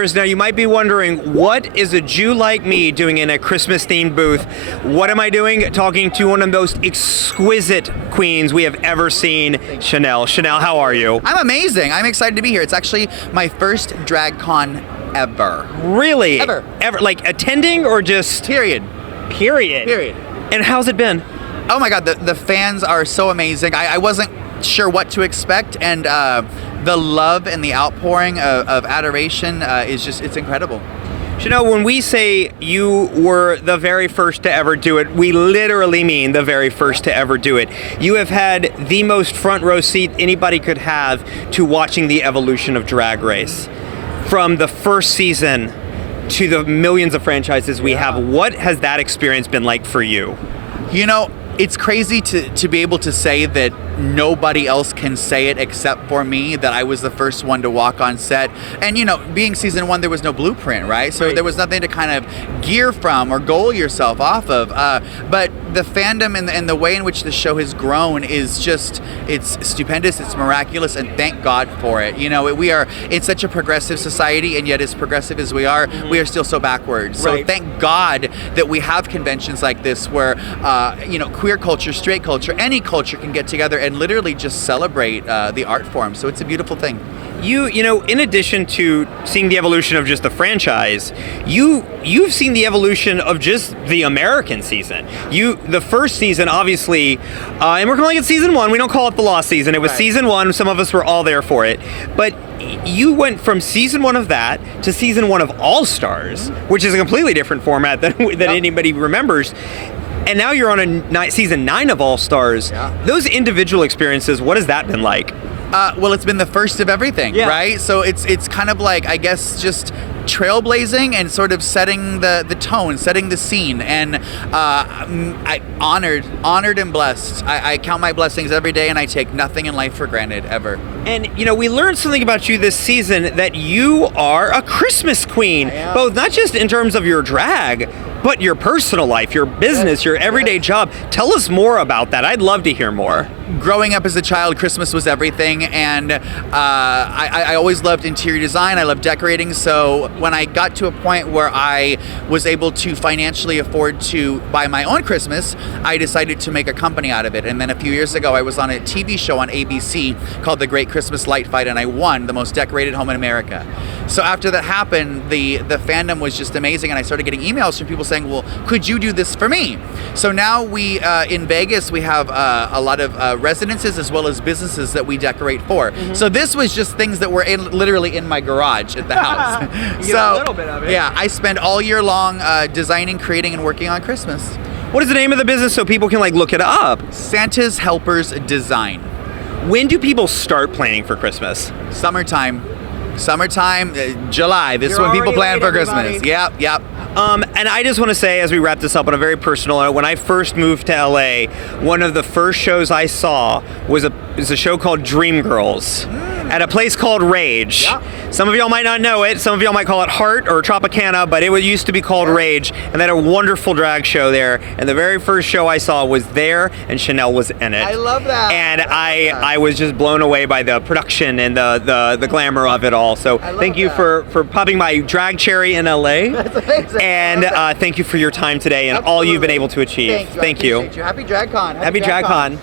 viewers, now you might be wondering, what is a Jew like me doing in a Christmas-themed booth? What am I doing? Talking to one of the most exquisite queens we have ever seen, Shannel. Shannel, how are you? I'm amazing. I'm excited to be here. It's actually my first DragCon ever. Really? Ever. Like attending or just? Period. Period. And how's it been? Oh my God, the fans are so amazing. I wasn't sure what to expect, and the love and the outpouring of adoration is just, it's incredible. Shannel, when we say you were the very first to ever do it, we literally mean the very first to ever do it. You have had the most front row seat anybody could have to watching the evolution of Drag Race. From the first season to the millions of franchises we have, what has that experience been like for you? You know, it's crazy to be able to say that nobody else can say it except for me, that I was the first one to walk on set. And you know, being season 1, there was no blueprint, right? So there was nothing to kind of gear from or goal yourself off of. But the fandom and the way in which the show has grown is just, it's stupendous, it's miraculous, and thank God for it. You know, we are in such a progressive society, and yet as progressive as we are still so backwards. So thank God that we have conventions like this where, you know, queer culture, straight culture, any culture can get together and literally just celebrate the art form. So it's a beautiful thing. You know, in addition to seeing the evolution of just the franchise, you've seen the evolution of just the American season. The first season, obviously, and we're calling it season 1. We don't call it the lost season. It was season 1. Some of us were all there for it. But you went from season 1 of that to season 1 of All Stars, which is a completely different format than anybody remembers. And now you're on season 9 of All Stars. Those individual experiences, what has that been like? Well, it's been the first of everything, right? So it's kind of like, I guess, just trailblazing and sort of setting the tone, setting the scene. And I honored and blessed. I count my blessings every day, and I take nothing in life for granted, ever. And, you know, we learned something about you this season, that you are a Christmas queen, both not just in terms of your drag, but your personal life, your business, your everyday job. Tell us more about that. I'd love to hear more. Growing up as a child, Christmas was everything, and I always loved interior design. I loved decorating, so when I got to a point where I was able to financially afford to buy my own Christmas, I decided to make a company out of it. And then a few years ago, I was on a TV show on ABC called The Great Christmas Light Fight, and I won the most decorated home in America. So after that happened, the fandom was just amazing, and I started getting emails from people saying, well, could you do this for me? So now we, in Vegas, we have a lot of residences as well as businesses that we decorate for. So this was just things that were literally in my garage at the house. You got a little bit of it. Yeah, I spend all year long designing, creating, and working on Christmas. What is the name of the business so people can like look it up? Santa's Helpers Design. When do people start planning for Christmas? Summertime, July. This is when people plan for Christmas. Yep. And I just want to say, as we wrap this up on a very personal note, when I first moved to LA, one of the first shows I saw was a show called Dreamgirls at a place called Rage. Some of y'all might not know it. Some of y'all might call it Heart or Tropicana, but it used to be called Rage, and they had a wonderful drag show there. And the very first show I saw was there, and Shannel was in it. I love that. And I was just blown away by the production and the glamour of it all. So thank you for popping my drag cherry in LA. That's amazing. And thank you for your time today and all you've been able to achieve. Thank you. Thank you. Happy DragCon. Happy DragCon.